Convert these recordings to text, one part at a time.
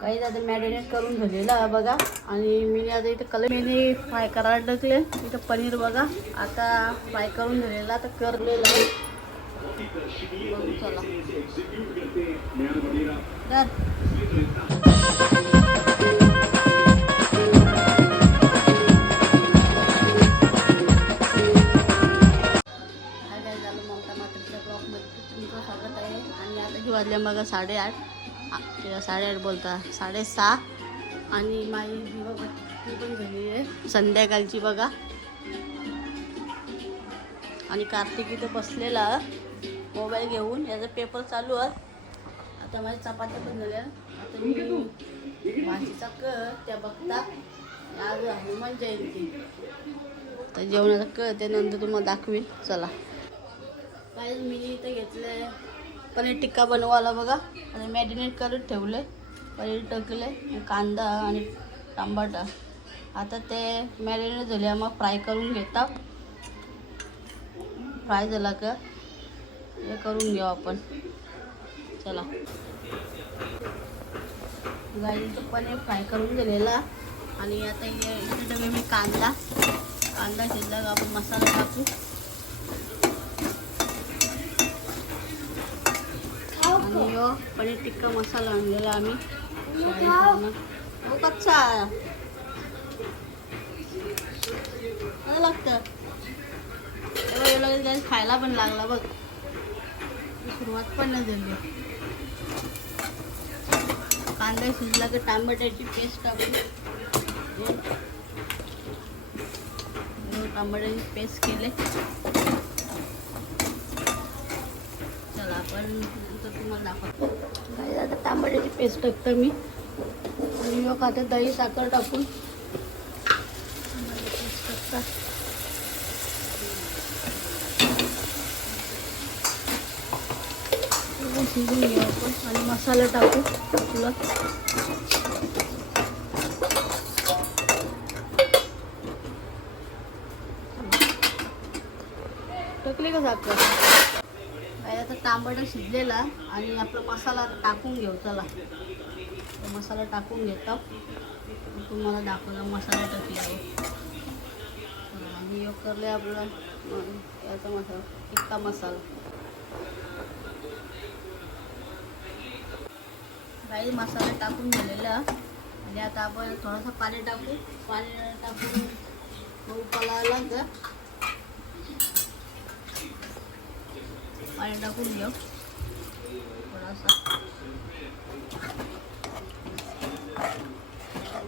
काही आता मॅरिनेट करून झालेला बघा. आणि मी आता इथं कलर मी फ्राय करायला टाकले इथं पनीर बघा. आता फ्राय करून झालेला आता करलेला आहे. चला. डन. हाय काय झालं तुमचं स्वागत आहे. आणि आता जी वाजल्या मग साडेआठ. किंवा साडेआठ बोलता साडेसहा आणि माझी दिवाबत्ती पण झाली आहे. संध्याकाळची बघा. आणि कार्तिक इथं बसलेला. मोबाईल घेऊन याचा पेपर चालू आहे. आता माझ्या चपात्या पण झाल्या. आता मी भाजीचा कर त्या बघता. आज हनुमान जयंती. तर जेवणाचा कर ते नंतर तुम्हाला दाखवेल चला. काय मी इथं घेतलंय. पनीर टिक्का बनवायला बघा. आणि मॅरिनेट करत ठेवले पनीर टाकले कांदा आणि टमाटा. आता ते मॅरिनेट झाले. मग फ्राय करून घेता. फ्राय झाला का? हे करून घेऊ आपण. चला. गाईचं पनीर फ्राय करून दिलेला. आणि आता हे इथे मी कांदा. कांदा शिजला का आपण मसाला टाकू. हो पनीर टिक्का मसाला आणलेला आम्ही. हो कच्चा काय लागतं. तेव्हा एवढं खायला पण लागला बघ. सुरुवात पण नाही झाली. कांदा शिजला की टांबट्याची पेस्ट टाकू टांबट्याची पेस्ट केले. चला नंतर तुम्हाला दाखवतो. आता पेस्ट टाकतं मी. आणि मग आता दही साखर टाकून पेस्ट शिजून घेऊ आपण आणि मसाला टाकू आपलं टाकली का साखर? आता शिजलेला आणि आपला मसाला टाकून घेऊ चला. मसाला टाकून घेतो. तुम्हाला दाखवला मसाला टाकल्यावर आणि योग करले आपला याचा मसाला टिक्का मसाला. काही मसाला टाकून दिलेला. आणि आता आपण थोडंसं पाणी टाकू. पाणी टाकून मग उकळायला पाणी टाकून घेऊ. थोडासा.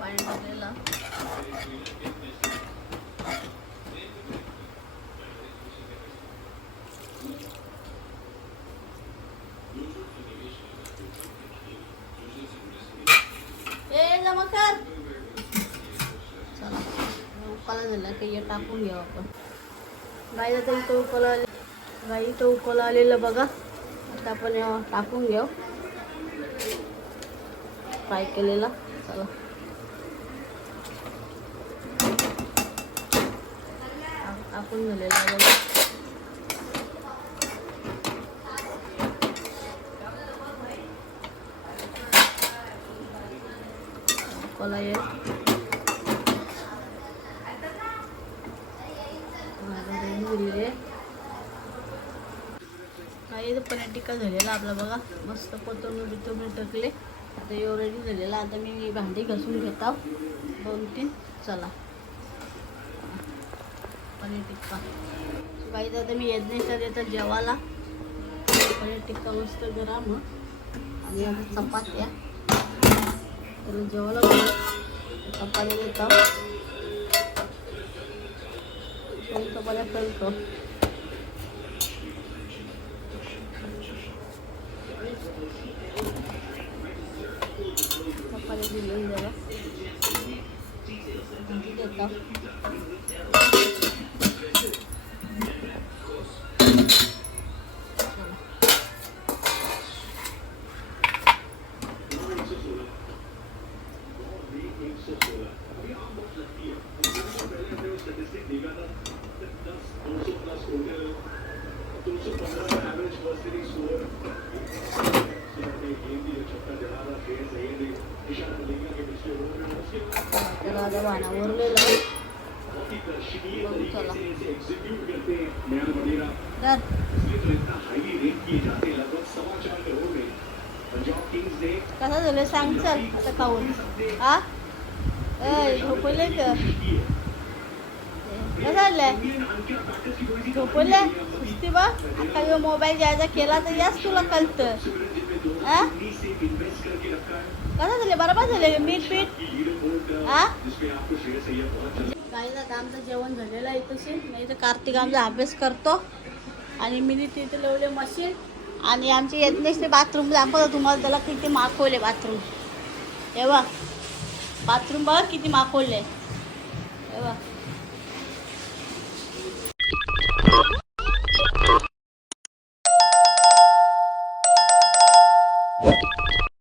पाणी टाकलेलं. चला उकाला झाला की टाकून घेऊ आपण. गाई तरी तो उकाला आले गाई इथं उकळा आलेलं बघा आता आपण हे टाकून घेऊ फ्राय केलेला चला टाक- टाकून झालेला बघा उकळा ये दिलेली आहे काही इथं पनीर टिक्का झालेला आपला बघा. मस्त कोथिंबीर बिथंबीर टाकले. आता हे रेडी झालेला. आता मी भांडी घासून घेता दोन तीन. चला. पनीर टिक्का. काही आता मी येत नाही तर येतात जेवाला पनीर टिक्का मस्त गरम. आणि आता चपात्या. तर जेवायला चपाती चपात्या देतो चपात्या करतो Uma parede linda, né? Muito legal. Thank you. कसं झालं सांग चल आता खाऊन हा ए झोपले तर कसं झालंय झोपले ते बा आता ह्यो मोबाईल घ्यायचा केला तर याच तुला कळत. हा कसं झालं? बरोबर झालं मीठ पीठ हा काही आता आमचं जेवण झालेलं आहे तसे नाही तर कार्तिक आमचा अभ्यास करतो. आणि मी तिथे लावले मशीन आणि आमचे यज्ञेशने बाथरूम दाखवतो तुम्हाला त्याला किती माखवले बाथरूम हे बघ. बाथरूम बघा किती माखवले. हे बघ.